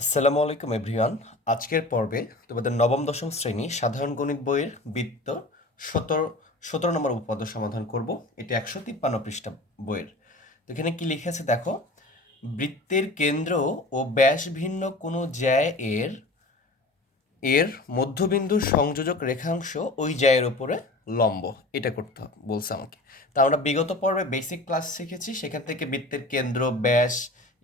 আসসালামু আলাইকুম, এভরিওয়ান। আজকের পর্বে তোমাদের নবম, দশম শ্রেণি সাধারণ গণিত বইয়ের বৃত্ত সতেরো সতেরো নম্বর উপপাদ্য সমাধান করব। এটি একশো তিপ্পান্ন পৃষ্ঠা বইয়ের। তো এখানে কি লিখে আছে দেখো? বৃত্তের কেন্দ্র ও ব্যাস ভিন্ন কোনো জ্যায় এর এর মধ্যবিন্দু সংযোজক রেখাংশ ওই জ্যায়ের উপরে লম্ব। এটা করতে হবে, বলছে আমাকে। তা আমরা বিগত পর্বে বেসিক ক্লাস শিখেছি। সেখান থেকে বৃত্তের কেন্দ্র, ব্যাস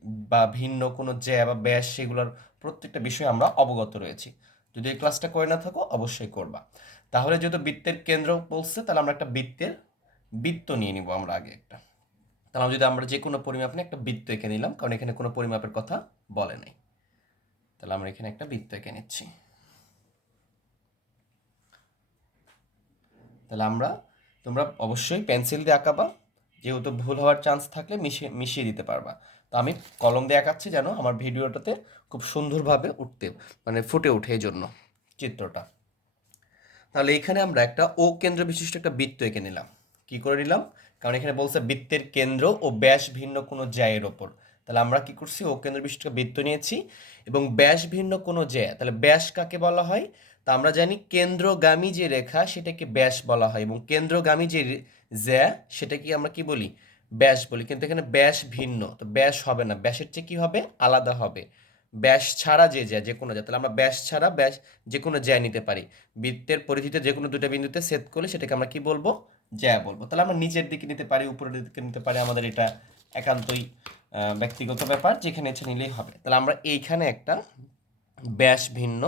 বা ভিন্ন কোনো জ্যা বা ব্যাস সেগুলোর প্রত্যেকটা বিষয়ে আমরা অবগত রয়েছি। যদি এই ক্লাসটা করে না থাকো, অবশ্যই করবা। তাহলে যেহেতু বৃত্তের কেন্দ্র বলছে, তাহলে আমরা একটা বৃত্তের বৃত্ত নিয়ে নিব আমরা আগে একটা। তাহলে যদি আমরা যে কোনো পরিমাপ নিয়ে একটা বৃত্ত এঁকে নিলাম, কারণ এখানে কোনো পরিমাপের কথা বলে নাই। তাহলে আমরা এখানে একটা বৃত্ত এঁকে নিচ্ছি। তাহলে আমরা, তোমরা অবশ্যই পেন্সিল দিয়ে আঁকাবা। যেহেতু ভুল হওয়ার চান্স থাকলে মিশিয়ে মিশিয়ে দিতে পারবা। তো আমি কলম দিয়ে আঁকাচ্ছি যেন আমার ভিডিওটাতে খুব সুন্দরভাবে উঠতে মানে ফুটে ওঠে এই জন্য চিত্রটা। তাহলে এখানে আমরা একটা ও কেন্দ্র বিশিষ্ট একটা বৃত্ত এঁকে নিলাম। কি করে নিলাম? কারণ এখানে বলছে বৃত্তের কেন্দ্র ও ব্যাস ভিন্ন কোনো জ্যায়ের ওপর। তাহলে আমরা কি করছি? ও কেন্দ্র বিশিষ্ট বৃত্ত নিয়েছি এবং ব্যাস ভিন্ন কোনো জ্যা। তাহলে ব্যাস কাকে বলা হয়? তা আমরা জানি কেন্দ্রগামী যে রেখা সেটাকে ব্যাস বলা হয় এবং কেন্দ্রগামী যে জ্যা সেটাকে আমরা কি বলি? ব্যাস বলি, কিন্তু এখানে ব্যাস ভিন্ন। তো ব্যাস হবে না, ব্যাসের চেয়ে কি হবে? আলাদা হবে। ব্যাস ছাড়া যে জ্যা যে কোনো জ্যা তাহলে আমরা ব্যাস ছাড়া ব্যাস যে কোনো জ্যা নিতে পারি। বৃত্তের পরিধিতে যে কোনো দুটো বিন্দুতে সেট করলে সেটাকে আমরা কি বলব? জ্যা বলব। তাহলে আমরা নিচের দিকে নিতে পারি, উপরের দিকে নিতে পারি, আমাদের এটা একান্তই ব্যক্তিগত ব্যাপার, যেখানে ইচ্ছে নিলেই হবে। তাহলে আমরা এইখানে একটা ব্যাস ভিন্ন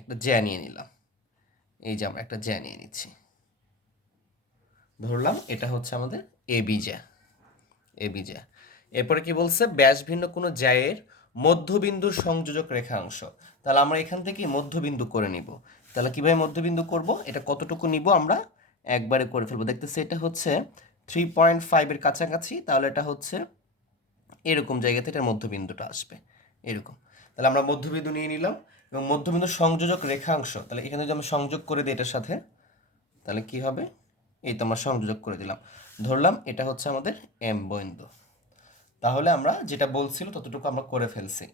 একটা জ্যা নিয়ে নিলাম। এই যে আমরা একটা জ্যা নিয়ে নিচ্ছি। ধরলাম এটা হচ্ছে আমাদের এ বি জ্যা এ বি জ্যা এরপরে কি বলছে? ব্যাস ভিন্ন কোনো জ্যায়ের মধ্যবিন্দুর সংযোজক রেখাংশ তাহলে আমরা এখান থেকে মধ্যবিন্দু করে নিব। তাহলে কীভাবে মধ্যবিন্দু করব? এটা কতটুকু নিব আমরা একবারে করে ফেলব। দেখতেছি এটা হচ্ছে থ্রি পয়েন্ট ফাইভের কাছাকাছি। তাহলে এটা হচ্ছে এরকম জায়গাতে এটার মধ্যবিন্দুটা আসবে। এরকম। তাহলে আমরা মধ্যবিন্দু নিয়ে নিলাম এবং মধ্যবিন্দু সংযোজক রেখাংশ তাহলে এখানে যদি আমরা সংযোগ করে দিই এটার সাথে, তাহলে কি হবে? এই তো আমরা সংযোগ করে দিলাম। ধরলাম, এটা হচ্ছে আমাদের এম বিন্দু। তাহলে আমরা যেটা বলছিল ততটুকু আমরা করে ফেলছি।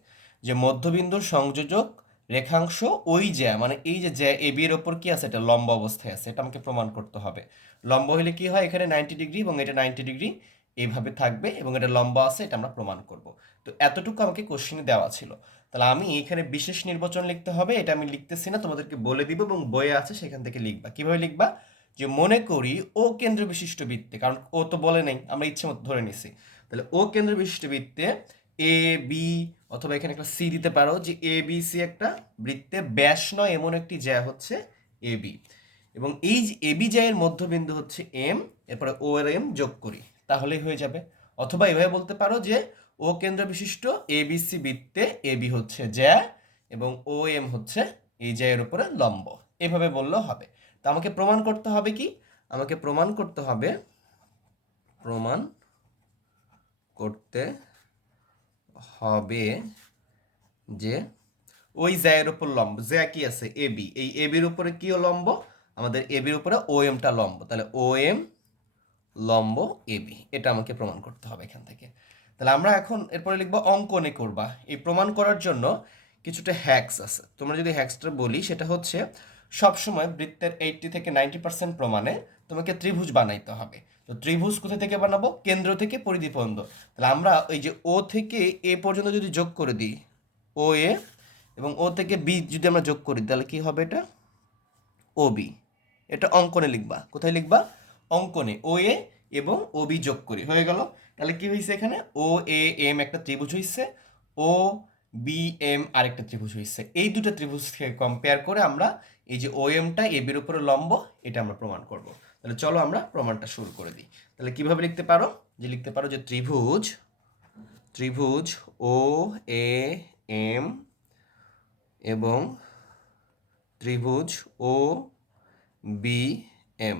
যে মধ্যবিন্দুর সংযোজক রেখাংশ ওই জ্যা মানে এই যে জ্যা, এ, বি এর ওপর কি আছে? এটা লম্ব অবস্থায় আছে। এটা আমাকে প্রমাণ করতে হবে। লম্ব হলে কি হয়? এখানে নাইনটি ডিগ্রি এবং এটা নাইনটি ডিগ্রি এইভাবে থাকবে এবং এটা লম্বা আছে, এটা আমরা প্রমাণ করব। তো এতটুকু আমাকে কোশ্চেনে দেওয়া ছিল। তাহলে আমি এখানে বিশেষ নির্বাচন লিখতে হবে, এটা আমি লিখতেছি না, তোমাদেরকে বলে দিব এবং বইয়ে আছে, সেখান থেকে লিখবা। কীভাবে লিখবা? যে মনে করি ও কেন্দ্র বিশিষ্ট বৃত্তে, কারণ ও তো বলে নেই, আমরা ইচ্ছে মতো ধরে নিছি। তাহলে ও কেন্দ্র বিশিষ্ট বৃত্তে এ বি অথবা এখানে একটা সি দিতে পারো যে এ বি সি একটা বৃত্তে ব্যাস নয়, এমন একটি জ্যা হচ্ছে এ বি এবং এই এ বি জ্যায়ের মধ্যবিন্দু হচ্ছে এম এরপরে ও এর এম যোগ করি, তাহলেই হয়ে যাবে। অথবা এভাবে বলতে পারো যে ও কেন্দ্র বিশিষ্ট এ বি সি বৃত্তে এ বি হচ্ছে জ্যা এবং ও এম হচ্ছে এই জ্যায়ের উপরে লম্ব। এভাবে বললেও হবে। তো আমাকে প্রমাণ করতে হবে কি? আমাকে প্রমাণ করতে হবে, প্রমাণ করতে হবে যে ওই জ্যায়ের উপর লম্ব, জ্যা কি আছে? A, B. এই এ বির উপরে কি লম্ব? আমাদের এ, বির উপরে ও এমটা লম্ব। তাহলে ও, এম লম্ব, এ, বি। এটা আমাকে প্রমাণ করতে হবে এখান থেকে। তাহলে আমরা এখন এরপরে লিখব অঙ্কনে করবা। এই প্রমাণ করার জন্য কিছুটা হ্যাক্স আছে। তোমরা যদি হ্যাক্সটা বলি, সেটা হচ্ছে সবসময় বৃত্তের এইটটি থেকে নাইনটি পার্সেন্ট প্রমাণে তোমাকে ত্রিভুজ বানাইতে হবে। তো ত্রিভুজ কোথা থেকে বানাবো? কেন্দ্র থেকে পরিধি পর্যন্ত। তাহলে আমরা ওই যে ও থেকে এ পর্যন্ত যদি যোগ করে দিই ও এ এবং ও থেকে বি যদি আমরা যোগ করি, তাহলে কি হবে এটা? ও বি এটা অঙ্কনে লিখবা। কোথায় লিখবা? অঙ্কনে। ও এ এবং ও বি যোগ করি। হয়ে গেল। তাহলে কি হয়েছে এখানে? ও এ এম একটা ত্রিভুজ হয়েছে ও বি এম আরেকটা ত্রিভুজ হয়েছে। এই দুটো ত্রিভুজকে কম্পেয়ার করে আমরা এই যে ও এমটা এ বির উপরে লম্ব, এটা আমরা প্রমাণ করব। তাহলে চলো আমরা প্রমাণটা শুরু করে দিই। তাহলে কীভাবে লিখতে পারো? যে লিখতে পারো যে ত্রিভুজ ত্রিভুজ ও এ এম এবং ত্রিভুজ ও বি এম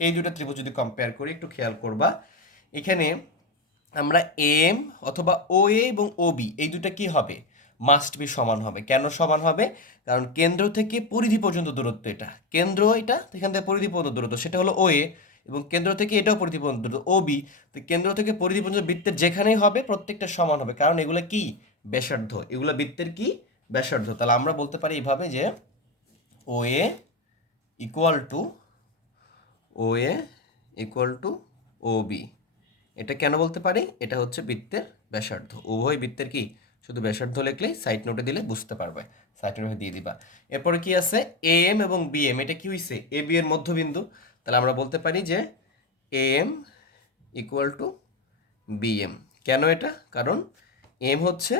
এই দুটো ত্রিভুজ যদি কম্পেয়ার করি, একটু খেয়াল করবা। এখানে আমরা এম অথবা ও এ এবং ও বি, এই দুটো কি হবে? মাস্ট বি সমান হবে। কেন সমান হবে? কারণ কেন্দ্র থেকে পরিধি পর্যন্ত দূরত্ব এটা। কেন্দ্র এটা, এখান থেকে পরিধি পর্যন্ত দূরত্ব, সেটা হলো ও এ এবং কেন্দ্র থেকে এটাও পরিধি পর্যন্ত দূরত্ব, ও বি। তো কেন্দ্র থেকে পরিধি পর্যন্ত বৃত্তের যেখানেই হবে, প্রত্যেকটা সমান হবে। কারণ এগুলো কি? ব্যাসার্ধ। এগুলো বৃত্তের কি? ব্যাসার্ধ। তাহলে আমরা বলতে পারি এইভাবে যে O A equal to O A equal to O B. এটা কেন বলতে পারি? এটা হচ্ছে বৃত্তের ব্যাসার্ধ। উভয় বৃত্তের কি? শুধু ব্যাসার্ধ লিখলেই সাইড নোটে দিলে বুঝতে পারবে। সাইড নোটে দিয়ে দিবা। এরপরে কি আছে? এ এম এবং বি এম এটা কি হইছে? এ বি এর মধ্যবিন্দু। তাহলে আমরা বলতে পারি যে A M equal to B M কেন এটা? কারণ এম হচ্ছে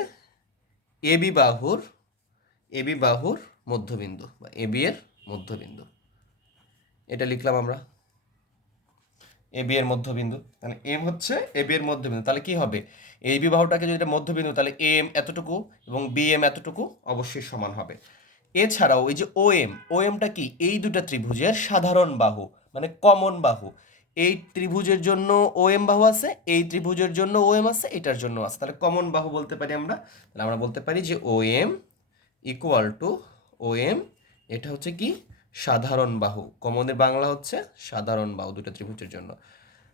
এ বি বাহুর এ বি বাহুর মধ্যবিন্দু বা এ বি এর মধ্যবিন্দু। এটা লিখলাম আমরা। এ বি এর মধ্যবিন্দু। তাহলে এম হচ্ছে এ বি এর মধ্যবিন্দু। তাহলে কি হবে? এই বিবাহটাকে যদি মধ্যবিন্দু, তাহলে এম এতটুকু এবং বি এম এতটুকু অবশ্যই সমান হবে। এছাড়াও এই যে ও এম ও এমটা কি? এই দুটো ত্রিভুজের সাধারণ বাহু মানে কমন বাহু। এই ত্রিভুজের জন্য ও এম বাহু আছে, এই ত্রিভুজের জন্য ও এম আছে, এটার জন্য আছে। তাহলে কমন বাহু বলতে পারি আমরা? তাহলে আমরা বলতে পারি যে O M equal to O M এটা হচ্ছে কি? সাধারণ বাহু। কমনের বাংলা হচ্ছে সাধারণ বাহু দুটো ত্রিভুজের জন্য।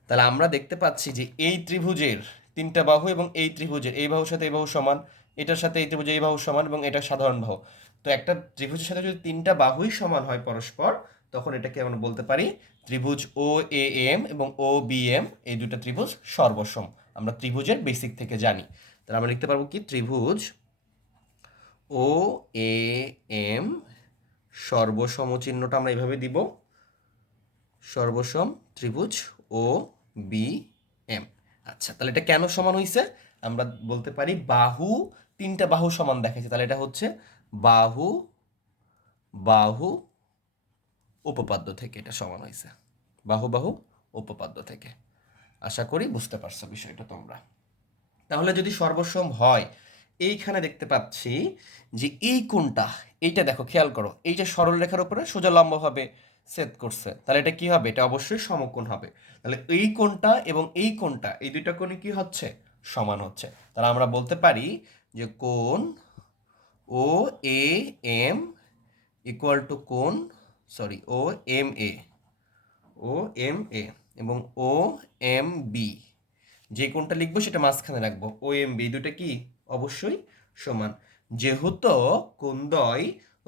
তাহলে আমরা দেখতে পাচ্ছি যে এই ত্রিভুজের তিনটা বাহু এবং এই ত্রিভুজের এই বাহুর সাথে এই বাহু সমান, এটার সাথে এই ত্রিভুজের এই বাহু সমান এবং এটা সাধারণ বাহু। তো একটা ত্রিভুজের সাথে যদি তিনটা বাহুই সমান হয় পরস্পর, তখন এটাকে আমরা বলতে পারি ত্রিভুজ ও এ এম এবং ও বি এম এই দুটো ত্রিভুজ সর্বসম। আমরা ত্রিভুজের বেসিক থেকে জানি। তাহলে আমরা লিখতে পারব কি? ত্রিভুজ ও এ এম সর্বসম চিহ্নটা আমরা এইভাবে দিব। সর্বসম, ত্রিভুজ, ও, বি, এম। আচ্ছা তাহলে এটা কেন সমান হয়েছে আমরা বলতে পারি বাহু, তিনটা বাহু সমান দেখাচ্ছে তাহলে এটা হচ্ছে বাহু বাহু, উপপাদ্য থেকে এটা সমান হয়েছে বাহু বাহু, উপপাদ্য থেকে। আশা করি বুঝতে পারছ বিষয়টা তোমরা। তাহলে যদি সর্বসম হয় এইখানে দেখতে পাচ্ছি যে এই কোণটা, এইটা দেখো, খেয়াল করো, এই যে সরল রেখার উপরে সোজা লম্বভাবে সেট করছে। তাহলে এটা কি হবে? এটা অবশ্যই সমকোণ হবে। তাহলে এই কোণটা এবং এই কোণটা, এই দুইটা কোণে কি হচ্ছে? সমান হচ্ছে। তাহলে আমরা বলতে পারি যে কোণ O A M equal to কোণ sorry O M A, O M A এবং ও এম বি। যে কোনটা লিখব সেটা মাঝখানে রাখব। ও এম বি দুটো কি? অবশ্যই সমান। যেহেতু কোন্দয়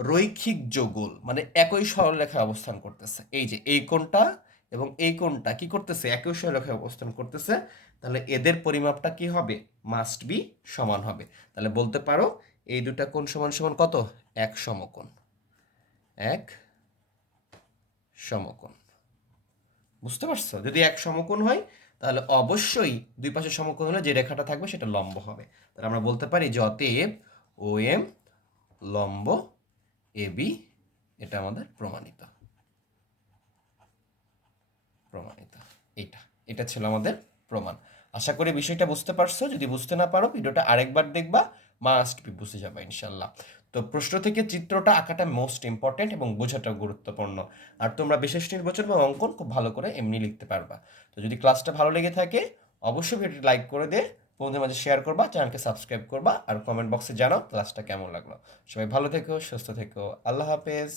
রৈখিক যোগল মানে একই সরলরেখায় অবস্থান করতেছে। এই যে, এই কোণটা এবং এই কোণটা কি করতেছে? একই সরলরেখায় অবস্থান করতেছে। তাহলে এদের পরিমাপটা কি হবে? মাস্ট বি সমান হবে। তাহলে বলতে পারো এই দুটা কোণ সমান সমান কত? এক সমকোণ। এক সমকোণ। বুঝতে পারছ? যদি এক সমকোণ হয় তাহলে অবশ্যই দুই পাশে সমকোণ হলে যে রেখাটা থাকবে সেটা লম্ব হবে। তাহলে আমরা বলতে পারি যে অতএব ও এম লম্ব এ বি এটা আমাদের প্রমাণিত। প্রমাণিত। এটা এটা ছিল আমাদের প্রমাণ। আশা করি বিষয়টা বুঝতে পারছ। যদি বুঝতে না পারো, ভিডিওটা আরেকবার দেখবা। মাস্ট বি বুঝে যাবে, ইনশাল্লাহ। তো প্রশ্ন থেকে চিত্রটা আঁকাটা মোস্ট ইম্পর্টেন্ট এবং বোঝাটা গুরুত্বপূর্ণ। আর তোমরা বিশেষ নির্বাচন বা অঙ্কন খুব ভালো করে এমনি লিখতে পারবা। তো যদি ক্লাসটা ভালো লেগে থাকে, অবশ্যই ভিডিওটি লাইক করে দে, বন্ধুদের মাঝে শেয়ার করবা চ্যানেলকে সাবস্ক্রাইব করবা, আর কমেন্ট বক্সে জানাও ক্লাসটা কেমন লাগল। সবাই ভালো থেকো, সুস্থ থেকো, আল্লাহ হাফেজ।